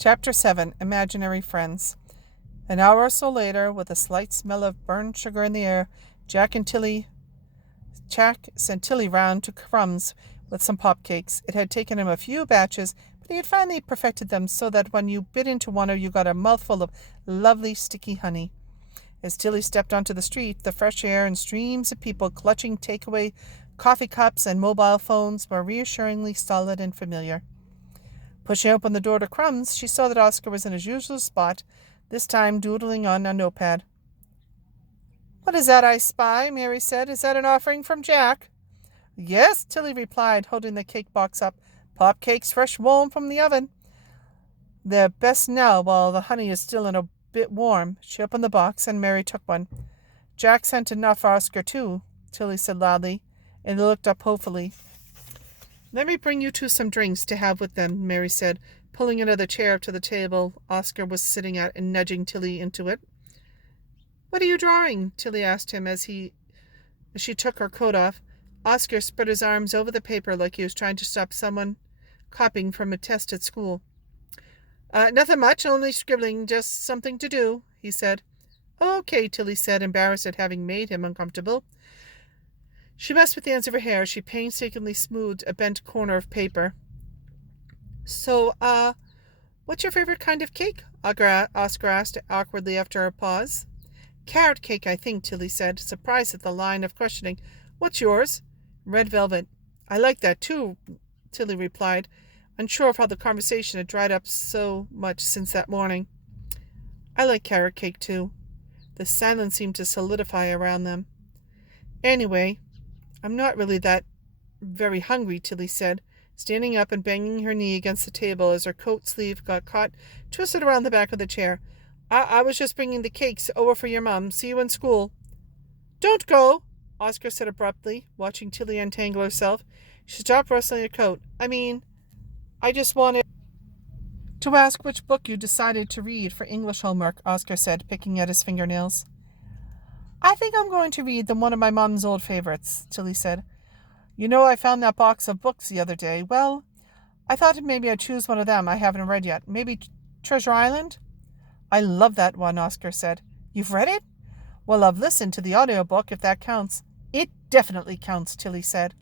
Chapter 7 Imaginary Friends. An hour or so later, with a slight smell of burned sugar in the air, Jack sent Tilly round to Crumbs with some popcakes. It had taken him a few batches, but he had finally perfected them so that when you bit into one you got a mouthful of lovely sticky honey. As Tilly stepped onto the street, the fresh air and streams of people clutching takeaway coffee cups and mobile phones were reassuringly solid and familiar. Pushing open the door to Crumbs, she saw that Oscar was in his usual spot, this time doodling on a notepad. "What is that I spy?" Mary said. "Is that an offering from Jack?" "Yes," Tilly replied, holding the cake box up. "Pop cakes fresh warm from the oven. They're best now while the honey is still a bit warm." She opened the box, and Mary took one. "Jack sent enough for Oscar, too," Tilly said loudly, and looked up hopefully. "Let me bring you two some drinks to have with them," Mary said, pulling another chair up to the table Oscar was sitting at and nudging Tilly into it. "What are you drawing?" Tilly asked him as she took her coat off. Oscar spread his arms over the paper like he was trying to stop someone copying from a test at school. Nothing much, only scribbling, just something to do," he said. "Okay," Tilly said, embarrassed at having made him uncomfortable. She messed with the ends of her hair. She painstakingly smoothed a bent corner of paper. "So, what's your favorite kind of cake?" Oscar asked awkwardly after a pause. "Carrot cake, I think," Tilly said, surprised at the line of questioning. "What's yours?" "Red velvet." "I like that, too," Tilly replied, unsure of how the conversation had dried up so much since that morning. "I like carrot cake, too." The silence seemed to solidify around them. "Anyway, I'm not really that very hungry," Tilly said, standing up and banging her knee against the table as her coat sleeve got caught twisted around the back of the chair. I was just bringing the cakes over for your mum. See you in school." "Don't go," Oscar said abruptly, watching Tilly untangle herself. She stopped rustling her coat. I just wanted to ask which book you decided to read for English homework," Oscar said, picking at his fingernails. "I think I'm going to read one of my mom's old favorites," Tilly said. "You know, I found that box of books the other day. Well, I thought maybe I'd choose one of them I haven't read yet. Maybe Treasure Island?" "I love that one," Oscar said. "You've read it?" "Well, I've listened to the audiobook, if that counts." "It definitely counts," Tilly said.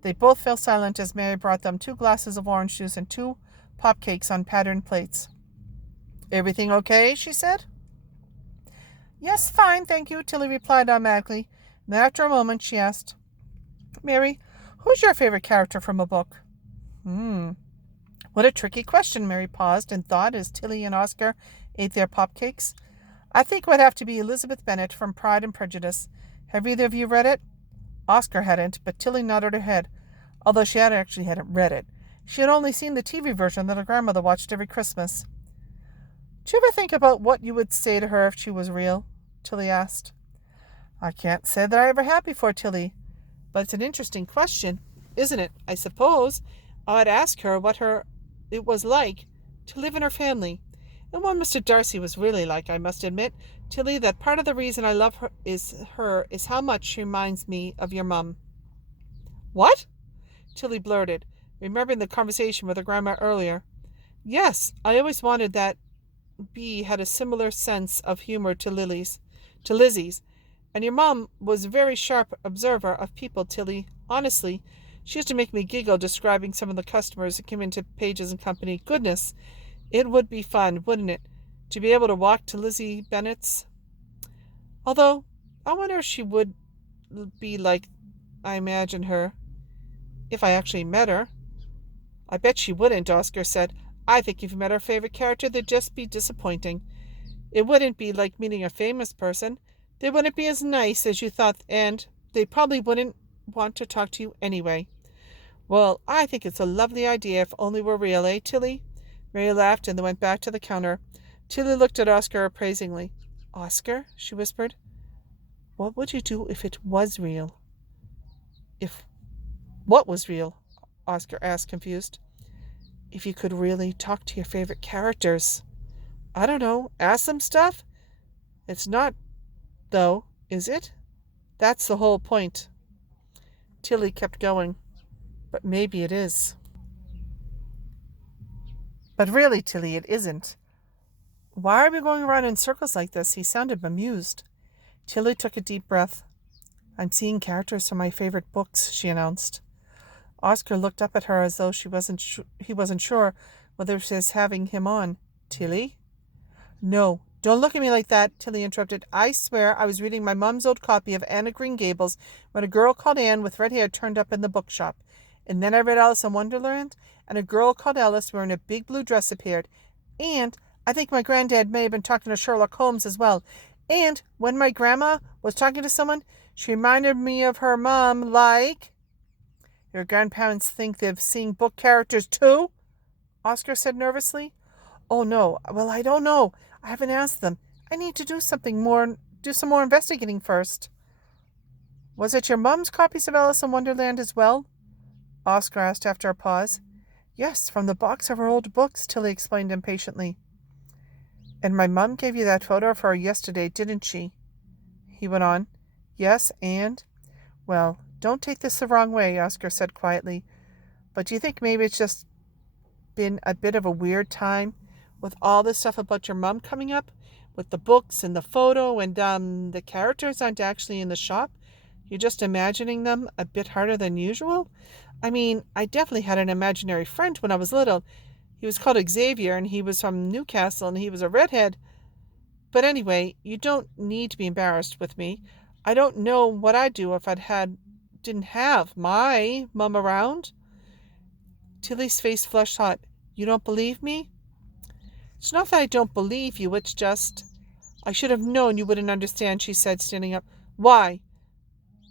They both fell silent as Mary brought them 2 glasses of orange juice and 2 pop cakes on patterned plates. "Everything okay?" she said. "Yes, fine, thank you," Tilly replied automatically. Then after a moment she asked, "Mary, who's your favorite character from a book?" What a tricky question." Mary paused and thought as Tilly and Oscar ate their pop cakes. "I think it would have to be Elizabeth Bennet from Pride and Prejudice. Have either of you read it?" Oscar hadn't, but Tilly nodded her head, although she hadn't read it. She had only seen the TV version that her grandmother watched every Christmas. "Do you ever think about what you would say to her if she was real?" Tilly asked. "I can't say that I ever have before, Tilly, but it's an interesting question, isn't it? I suppose I'd ask her what it was like to live in her family, and what Mr. Darcy was really like. I must admit, Tilly, that part of the reason I love her is how much she reminds me of your mum." "What?" Tilly blurted, remembering the conversation with her grandma earlier. "Yes, I always wanted that Bee had a similar sense of humor to Lizzie's, and your mum was a very sharp observer of people, Tilly. Honestly, she used to make me giggle describing some of the customers who came into Pages and Company. Goodness, it would be fun, wouldn't it, to be able to walk to Lizzie Bennet's? Although, I wonder if she would be like I imagine her, if I actually met her." "I bet she wouldn't," Oscar said. "I think if you met our favorite character, they'd just be disappointing. It wouldn't be like meeting a famous person. They wouldn't be as nice as you thought, and they probably wouldn't want to talk to you anyway." "Well, I think it's a lovely idea if only we're real, eh, Tilly?" Mary laughed and then went back to the counter. Tilly looked at Oscar appraisingly. "Oscar," she whispered, "what would you do if it was real?" "If what was real?" Oscar asked, confused. "If you could really talk to your favorite characters." "I don't know. Ask them stuff? It's not, though, is it? That's the whole point." Tilly kept going. "But maybe it is." But really, Tilly, it isn't. Why are we going around in circles like this? He sounded bemused. Tilly took a deep breath. I'm seeing characters from my favorite books, she announced. Oscar looked up at her as though he wasn't sure whether she was having him on. Tilly? No, don't look at me like that, Tilly interrupted. I swear I was reading my mum's old copy of Anne of Green Gables when a girl called Anne with red hair turned up in the bookshop. And then I read Alice in Wonderland, and a girl called Alice wearing a big blue dress appeared. And I think my granddad may have been talking to Sherlock Holmes as well. And when my grandma was talking to someone, she reminded me of her mom like... Your grandparents think they've seen book characters too? Oscar said nervously. Oh, no. Well, I don't know. I haven't asked them. I need to do some more investigating first. Was it your mum's copies of Alice in Wonderland as well? Oscar asked after a pause. Yes, from the box of her old books, Tilly explained impatiently. And my mum gave you that photo of her yesterday, didn't she? He went on. Yes, and... Well, don't take this the wrong way, Oscar said quietly. But do you think maybe it's just been a bit of a weird time with all this stuff about your mum coming up? With the books and the photo and the characters aren't actually in the shop? You're just imagining them a bit harder than usual? I mean, I definitely had an imaginary friend when I was little. He was called Xavier, and he was from Newcastle, and he was a redhead. But anyway, you don't need to be embarrassed with me. I don't know what I'd do if didn't have my mum around. Tilly's face flushed hot. You don't believe me? It's not that I don't believe you, it's just... I should have known you wouldn't understand, she said, standing up. Why?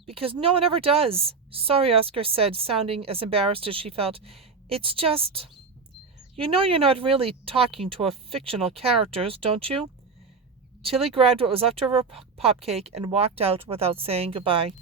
Because no one ever does. Sorry, Oscar said, sounding as embarrassed as she felt. It's just... You know you're not really talking to a fictional characters, don't you? Tilly grabbed what was left of her pop cake and walked out without saying goodbye.